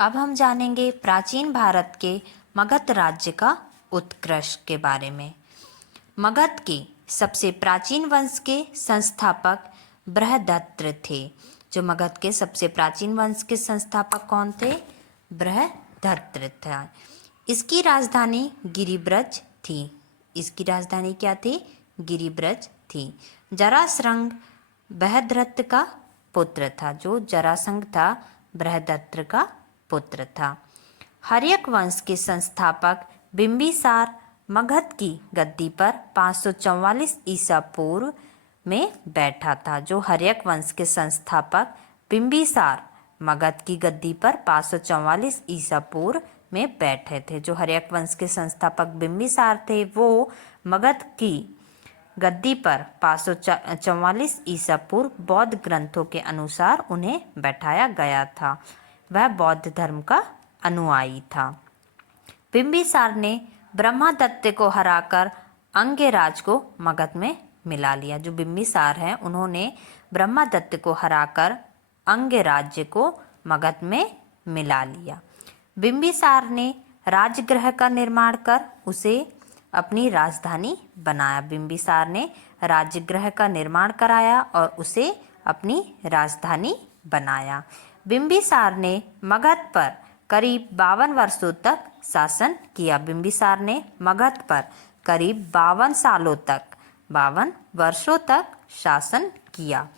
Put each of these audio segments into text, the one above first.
अब हम जानेंगे प्राचीन भारत के मगध राज्य का उत्कर्ष के बारे में। मगध के सबसे प्राचीन वंश के संस्थापक बृहदत्त थे। जो मगध के सबसे प्राचीन वंश के संस्थापक कौन थे? बृहदत्त था। इसकी राजधानी गिरिब्रज थी। इसकी राजधानी क्या थी? गिरिब्रज थी। जरासंध बृहदत्त का पुत्र था। जो जरासंध था बृहदत्त का पुत्र था। हर्यक वंश के संस्थापक बिंबिसार मगध की गद्दी पर 544 ईसा पूर्व में बैठा था। जो हर्यक वंश के संस्थापक बिंबिसार मगध की गद्दी पर 544 ईसा पूर्व में बैठे थे। जो हर्यक वंश के संस्थापक बिंबिसार थे वो मगध की गद्दी पर 544 ईसा पूर्व बौद्ध ग्रंथों के अनुसार उन्हें बैठाया गया था। वह बौद्ध धर्म का अनुयायी था। बिंबिसार ने ब्रह्मदत्त को हराकर अंगराज को मगध में मिला लिया। जो बिंबिसार हैं उन्होंने ब्रह्मदत्त को हराकर अंगराज्य को मगध में मिला लिया। बिंबिसार ने राजगृह का निर्माण कर उसे अपनी राजधानी बनाया। बिंबिसार ने राजगृह का निर्माण कराया और उसे अपनी राजधानी बनाया। बिंबिसार ने मगध पर करीब 52 वर्षों तक शासन किया। बिंबिसार ने मगध पर करीब 52 वर्षों तक शासन किया।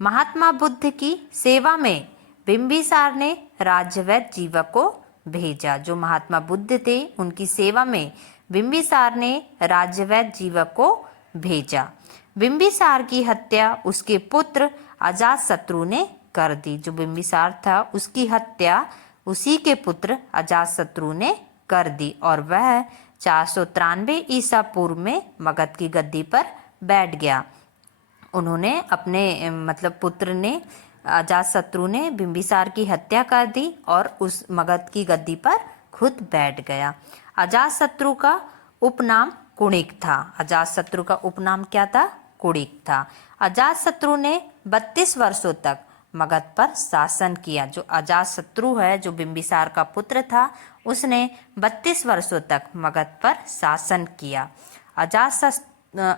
महात्मा बुद्ध की सेवा में बिंबिसार ने राज्यवैद जीवक को भेजा। जो महात्मा बुद्ध थे उनकी सेवा में बिंबिसार ने राज्यवैद जीवक को भेजा। बिंबिसार की हत्या उसके पुत्र अजातशत्रु ने कर दी। जो बिंबिसार था उसकी हत्या उसी के पुत्र अजातशत्रु ने कर दी और वह 493 ईसा पूर्व में मगध की गद्दी पर बैठ गया। उन्होंने अपने पुत्र ने अजातशत्रु ने बिंबिसार की हत्या कर दी और उस मगध की गद्दी पर खुद बैठ गया। अजातशत्रु का उपनाम कुणिक था। अजातशत्रु का उपनाम क्या था? कुणिक था। अजातशत्रु ने 32 वर्षों तक मगध पर शासन किया। जो अजातशत्रु है, जो बिंबिसार का पुत्र था, उसने 32 वर्षों तक मगध पर शासन किया।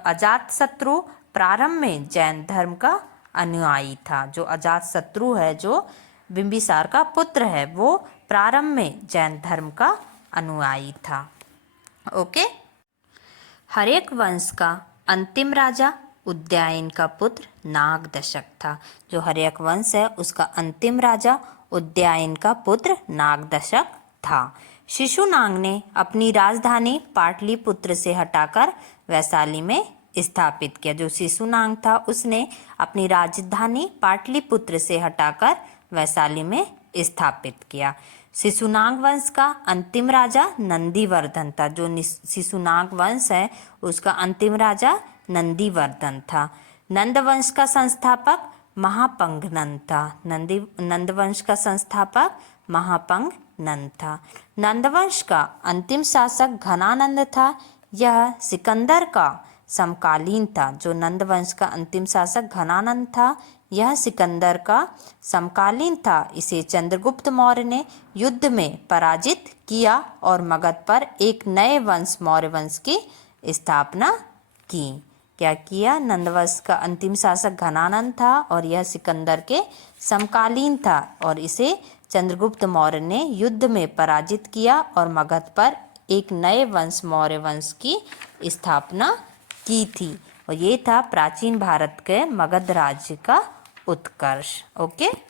अजातशत्रु प्रारंभ में जैन धर्म का अनुयायी था। जो अजातशत्रु है, जो बिंबिसार का पुत्र है, वो प्रारंभ में जैन धर्म का अनुयायी था। ओके। हर्यक वंश का अंतिम राजा उदयन का पुत्र नागदशक था। जो हर्यक वंश है उसका अंतिम राजा उदयन का पुत्र नागदशक था। शिशुनाग ने अपनी राजधानी पाटलिपुत्र से हटाकर वैशाली में स्थापित किया। जो शिशुनाग था उसने अपनी राजधानी पाटलिपुत्र से हटाकर वैशाली में स्थापित किया। शिशुनाग वंश का अंतिम राजा नंदीवर्धन था। जो शिशुनाग वंश है उसका अंतिम राजा नंदीवर्धन था। नंद वंश का संस्थापक महापंग नंद था। नंद वंश का संस्थापक महापंग नंद था। नंद वंश का अंतिम शासक घनानंद था। यह सिकंदर का समकालीन था। जो नंद वंश का अंतिम शासक घनानंद था, यह सिकंदर का समकालीन था। इसे चंद्रगुप्त मौर्य ने युद्ध में पराजित किया और मगध पर एक नए वंश मौर्य वंश की स्थापना की। क्या किया? नंद वंश का अंतिम शासक घनानंद था और यह सिकंदर के समकालीन था और इसे चंद्रगुप्त मौर्य ने युद्ध में पराजित किया और मगध पर एक नए वंश मौर्य वंश की स्थापना की थी। और ये था प्राचीन भारत के मगध राज्य का उत्कर्ष। ओके।